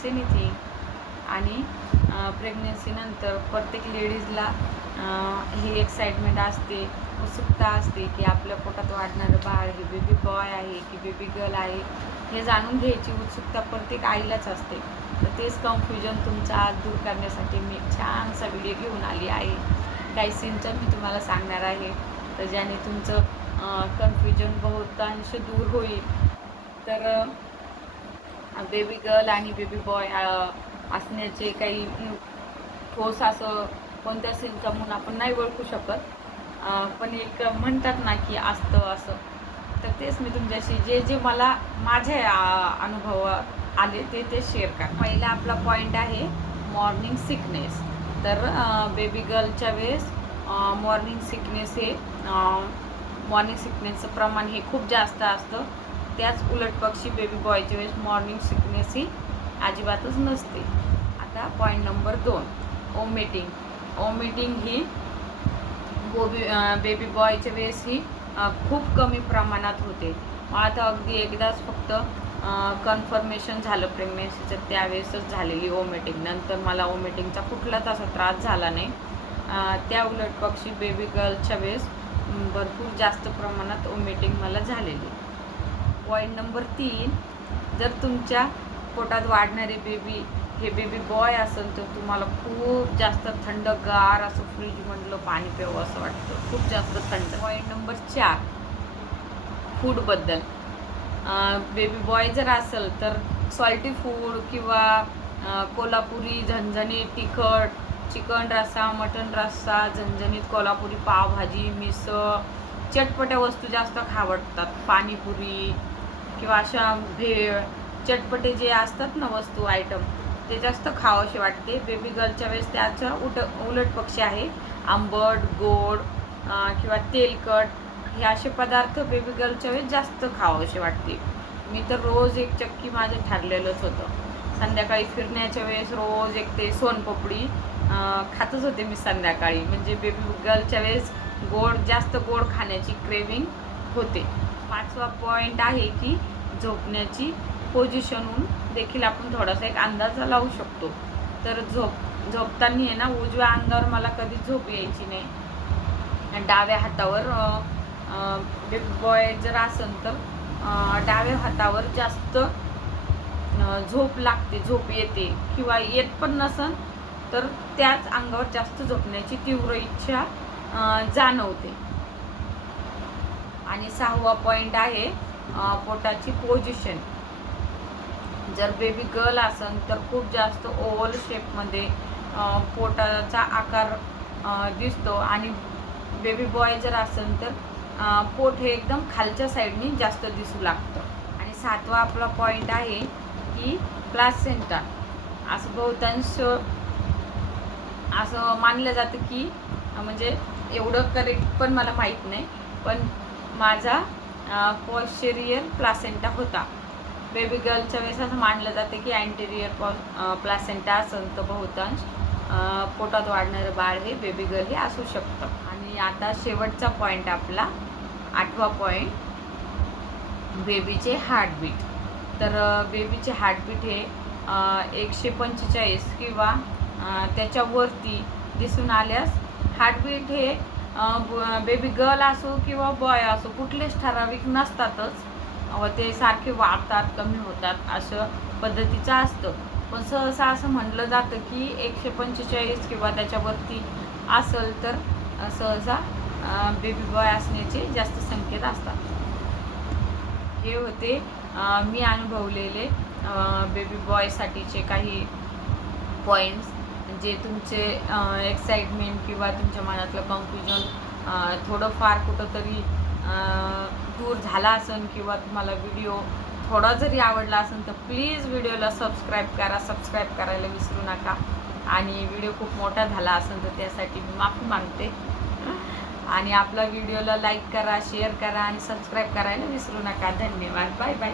It's anything. आणि प्रेग्नन्सीनंतर प्रत्येक लेडीजला ही excitement असते, उत्सुकता असते की आपल्या पोटात वाढणारं बाळ हे बेबी बॉय आहे की बेबी गर्ल आहे हे जाणून घ्यायची उत्सुकता प्रत्येक आईलाच असते. तर तेच कन्फ्युजन तुमचा आज दूर करण्यासाठी मी एक छानसा व्हिडिओ घेऊन आली आहे. काही सिम्पटम मी तुम्हाला सांगणार आहे, तर ज्याने तुमचं कन्फ्युजन बहुतांश दूर होईल. तर बेबी गर्ल आणि बेबी बॉय असण्याचे काही ठोस असं कोणत्या सिम्पटम म्हणून आपण नाही ओळखू शकत, पण एक म्हणतात ना की असतं असं. तर तेच मी तुमच्याशी जे जे मला माझे अनुभव आले ते शेअर करा. पहिला आपला पॉईंट आहे मॉर्निंग सिकनेस. तर बेबी गर्लच्या वेळेस मॉर्निंग सिकनेस हे मॉर्निंग सिकनेसचं प्रमाण हे खूप जास्त असतं. त्याच उलट पक्षी बेबी बॉयच्या वेळेस मॉर्निंग सिकनेस ही अजिबातच नसते. आता पॉईंट नंबर 2, ओमिटिंग. ओमिटिंग ही बेबी बॉयच्या वेळेस ही खूप कमी प्रमाणात होते. आता अगदी एकदाच फक्त कन्फर्मेशन झालं प्रेग्नेन्सीचं, त्यावेळेसच झालेली ओमिटिंग. नंतर मला ओमिटिंगचा कुठलाच असा त्रास झाला नाही. त्या उलट पक्षी बेबी गर्लच्या वेळेस भरपूर जास्त प्रमाणात ओमिटिंग मला झालेली. पॉईंट नंबर 3, जर तुमच्या पोटात वाढणारे बेबी हे बेबी बॉय असेल तर तुम्हाला खूप जास्त थंडगार असं फ्रीजमधलं पाणी प्यावं असं वाटतं, खूप जास्त थंड. Point number 4, फूडबद्दल. बेबी बॉय जर असेल तर सॉल्टी फूड किंवा कोल्हापुरी झणझणीत तिखट चिकन रस्सा, मटन रस्सा, झणझणीत कोल्हापुरी पावभाजी, मिसळ, चटपट्या वस्तू जास्त खावडतात. पाणीपुरी किंवा अशा भेळ, चटपटे जे असतात ना वस्तू आयटम, ते जास्त खावंसे वाटते. बेबी गर्लच्या वेळेस त्याचा उलट पक्षी आहे. आंबट, गोड किंवा तेलकट हे असे पदार्थ बेबी गर्लच्या वेळेस जास्त खावंसे वाटते. मी तर रोज एक चक्की माझं ठरलेलंच होतं. संध्याकाळी फिरण्याच्या वेळेस रोज एक ते सोनपपडी खातच होते मी संध्याकाळी. म्हणजे बेबी गर्लच्या वेळेस जास्त गोड खाण्याची क्रेविंग होते. 5वा पॉईंट आहे की झोपण्याची पोझिशनहून देखील आपण थोडासा एक अंदाज लावू शकतो. तर झोपताना आहे ना, उजव्या अंगावर मला कधी झोप यायची नाही. डाव्या हातावर बेबी बॉय जर असेल तर डाव्या हातावर जास्त झोप लागते, झोप येते. किंवा येत पण नसेल तर त्याच अंगावर जास्त झोपण्याची तीव्र इच्छा जाणवते. आणि 6वा पॉईंट आहे पोटाची पोझिशन. जर बेबी गर्ल असेल तर खूप जास्त ओव्हल शेपमध्ये पोटाचा आकार दिसतो. आणि बेबी बॉय जर असेल तर पोट हे एकदम खालच्या साईडनी जास्त दिसू लागतं. आणि 7वा आपला पॉईंट आहे की प्लासेंटा. असं बहुतांश असं मानलं जातं की, म्हणजे एवढं करेक्ट पण मला माहीत नाही, पण माझा पोस्टेरियर प्लासेंटा होता. बेबी गर्लच्या वेळेस असं मानलं जातं की अँटेरियर प्लासेंटा असेल तर बहुतांश पोटात वाढणारं बाळ हे बेबी गर्ल हे असू शकतं. आणि आता शेवटचा पॉईंट आपला 8वा पॉईंट, बेबीचे हार्टबीट. तर बेबीचे हार्टबीट हे 145 किंवा त्याच्यावरती दिसून आल्यास हार्टबीट हे बेबी गर्ल असो किंवा बॉय असो कुठलेच ठराविक नसतातच. ते सारखे वाढतात, कमी होतात असं पद्धतीचं असतं. पण सहसा असं म्हटलं जातं की 145 किंवा त्याच्यावरती असेल तर सहसा बेबी बॉय असण्याचे जास्त संकेत असतात. हे होते मी अनुभवलेले बेबी बॉयसाठीचे काही पॉईंट्स, जे तुमचे एक्साइटमेंट किंवा तुमच्या मनातलं कन्फ्युजन थोडंफार कुठंतरी दूर झाला असेल. किंवा तुम्हाला व्हिडिओ थोडा जरी आवडला असेल तर प्लीज व्हिडिओला सबस्क्राईब करा, सबस्क्राईब करायला विसरू नका. आणि व्हिडिओ खूप मोठा झाला असेल तर त्यासाठी मी माफी मागते. आणि आपला व्हिडिओला लाईक करा, शेअर करा आणि सबस्क्राईब करायला विसरू नका. धन्यवाद. Bye bye.